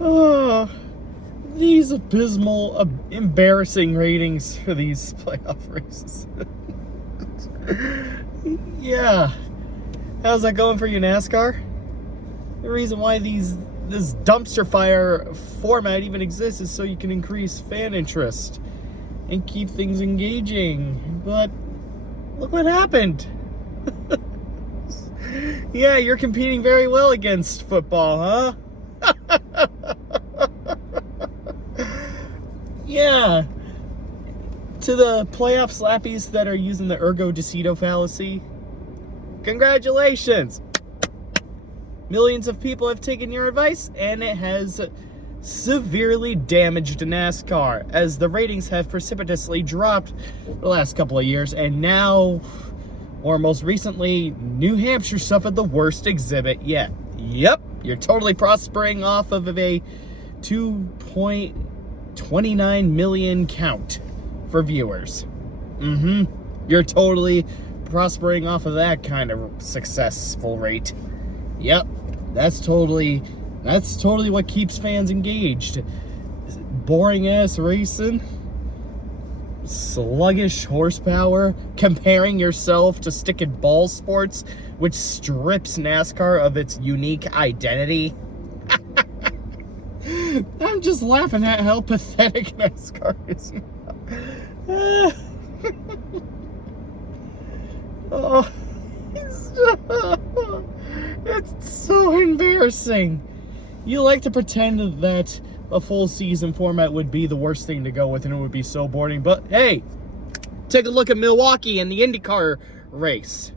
Oh, these abysmal, embarrassing ratings for these playoff races. Yeah. How's that going for you, NASCAR? The reason why this dumpster fire format even exists is so you can increase fan interest and keep things engaging. But look what happened. Yeah, you're competing very well against football, huh? Yeah. To the playoff slappies that are using the ergo decido fallacy, congratulations. Millions of people have taken your advice, and it has severely damaged NASCAR, as the ratings have precipitously dropped the last couple of years, and now, or most recently, New Hampshire suffered the worst exhibit yet. Yep, you're totally prospering off of a 2.29 million count for viewers. You're totally prospering off of that kind of successful rate. Yep, that's totally what keeps fans engaged. Boring ass racing, sluggish horsepower, comparing yourself to stick and ball sports, which strips NASCAR of its unique identity. I'm just laughing at how pathetic NASCAR is. Oh, it's so embarrassing. You like to pretend that a full season format would be the worst thing to go with and it would be so boring, but hey, take a look at Milwaukee and the IndyCar race.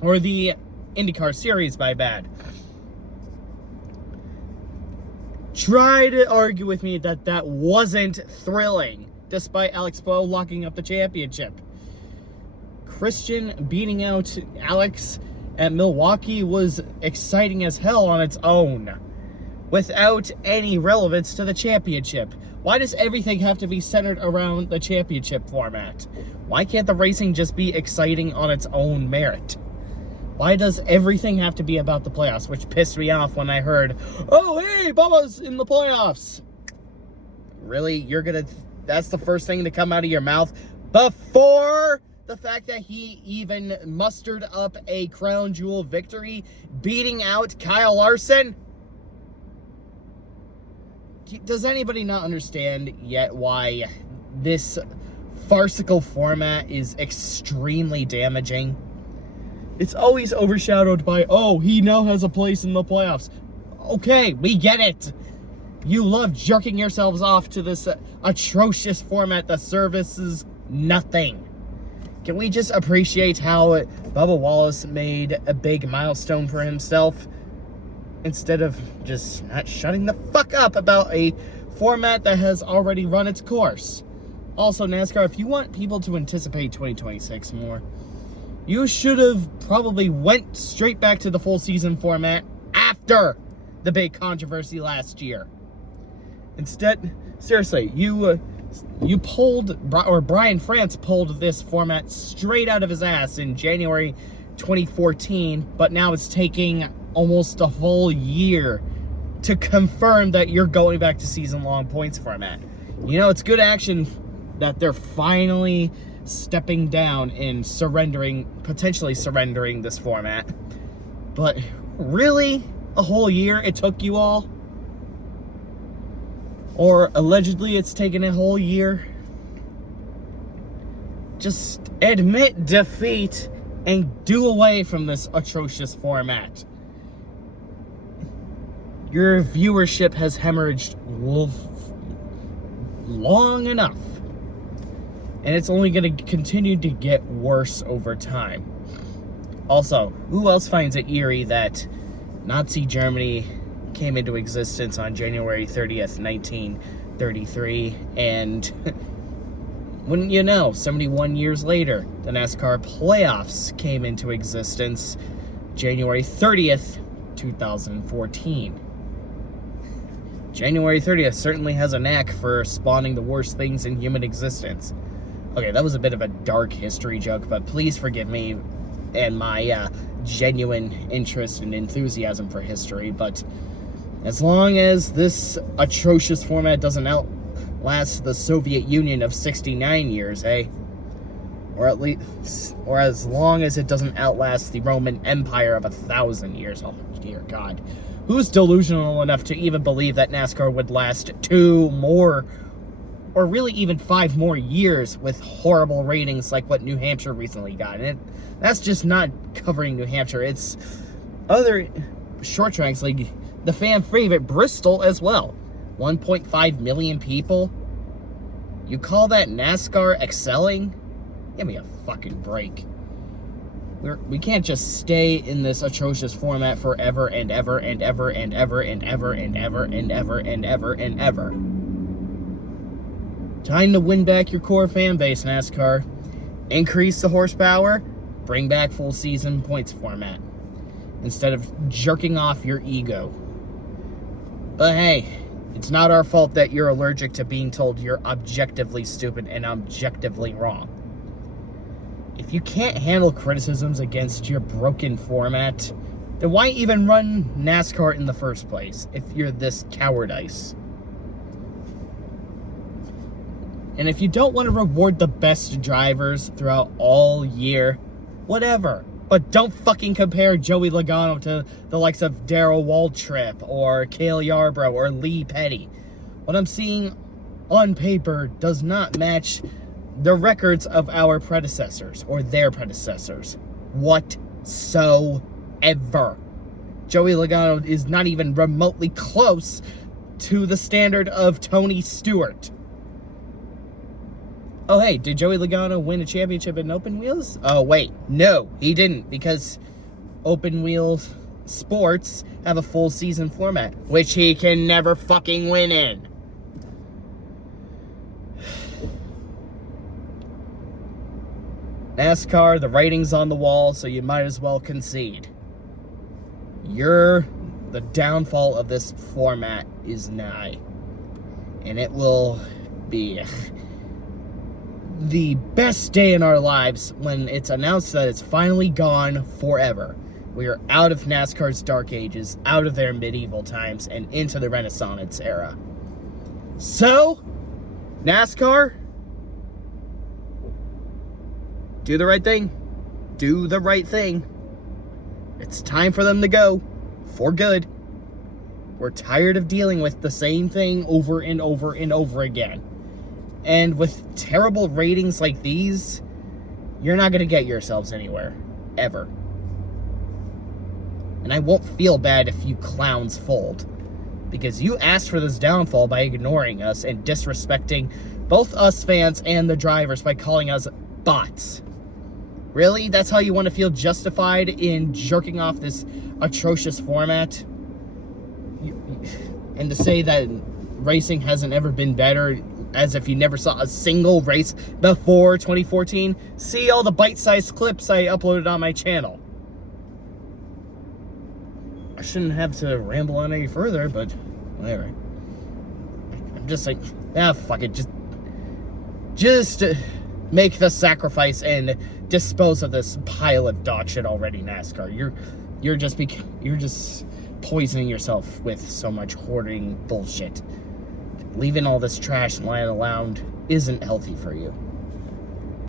Or the IndyCar series, my bad. Try to argue with me that wasn't thrilling, despite Alex Poe locking up the championship. Christian beating out Alex at Milwaukee was exciting as hell on its own, without any relevance to the championship. Why does everything have to be centered around the championship format? Why can't the racing just be exciting on its own merit? Why does everything have to be about the playoffs? Which pissed me off when I heard, oh, hey, Bubba's in the playoffs. Really? That's the first thing to come out of your mouth before the fact that he even mustered up a crown jewel victory, beating out Kyle Larson? Does anybody not understand yet why this farcical format is extremely damaging? It's always overshadowed by, oh, he now has a place in the playoffs. Okay, we get it. You love jerking yourselves off to this atrocious format that services nothing. Can we just appreciate how Bubba Wallace made a big milestone for himself, instead of just not shutting the fuck up about a format that has already run its course? Also, NASCAR, if you want people to anticipate 2026 more, you should have probably went straight back to the full season format after the big controversy last year. Instead, seriously, you pulled, or Brian France pulled this format straight out of his ass in January 2014, but now it's taking almost a full year to confirm that you're going back to season-long points format. You know, it's good action that they're finally stepping down and potentially surrendering this format. But really, a whole year it took you all? Or allegedly it's taken a whole year? Just admit defeat and do away from this atrocious format. Your viewership has hemorrhaged long enough, and it's only going to continue to get worse over time. Also, who else finds it eerie that Nazi Germany came into existence on January 30th, 1933, and wouldn't you know, 71 years later, the NASCAR playoffs came into existence January 30th, 2014. January 30th certainly has a knack for spawning the worst things in human existence. Okay, that was a bit of a dark history joke, but please forgive me and my genuine interest and enthusiasm for history. But as long as this atrocious format doesn't outlast the Soviet Union of 69 years, or as long as it doesn't outlast the Roman Empire of 1,000 years. Oh, dear God. Who's delusional enough to even believe that NASCAR would last 2 more, or really even 5 more years with horrible ratings like what New Hampshire recently got? And that's just not covering New Hampshire. It's other short tracks like the fan favorite Bristol as well. 1.5 million people. You call that NASCAR excelling? Give me a fucking break. We can't just stay in this atrocious format forever and ever and ever and ever and ever and ever and ever and ever and ever. Time to win back your core fan base, NASCAR. Increase the horsepower. Bring back full season points format instead of jerking off your ego. But hey, it's not our fault that you're allergic to being told you're objectively stupid and objectively wrong. If you can't handle criticisms against your broken format, then why even run NASCAR in the first place if you're this cowardice? And if you don't want to reward the best drivers throughout all year, whatever. But don't fucking compare Joey Logano to the likes of Darrell Waltrip or Cale Yarborough or Lee Petty. What I'm seeing on paper does not match the records of our predecessors or their predecessors whatsoever. Joey Logano is not even remotely close to the standard of Tony Stewart. Oh, hey, did Joey Logano win a championship in open wheels? Oh, wait, no, he didn't, because open wheels sports have a full season format, which he can never fucking win in. NASCAR, the writing's on the wall, so you might as well concede. The downfall of this format is nigh. And it will be the best day in our lives when it's announced that it's finally gone forever. We are out of NASCAR's dark ages, out of their medieval times, and into the Renaissance era. So, NASCAR, do the right thing. Do the right thing. It's time for them to go. For good. We're tired of dealing with the same thing over and over and over again. And with terrible ratings like these, you're not going to get yourselves anywhere. Ever. And I won't feel bad if you clowns fold. Because you asked for this downfall by ignoring us and disrespecting both us fans and the drivers by calling us bots. Really? That's how you want to feel justified in jerking off this atrocious format? And to say that racing hasn't ever been better, as if you never saw a single race before 2014? See all the bite-sized clips I uploaded on my channel. I shouldn't have to ramble on any further, but whatever. I'm just like, fuck it. Just make the sacrifice and dispose of this pile of dog shit already, NASCAR. You're just poisoning yourself with so much hoarding bullshit. Leaving all this trash lying around isn't healthy for you.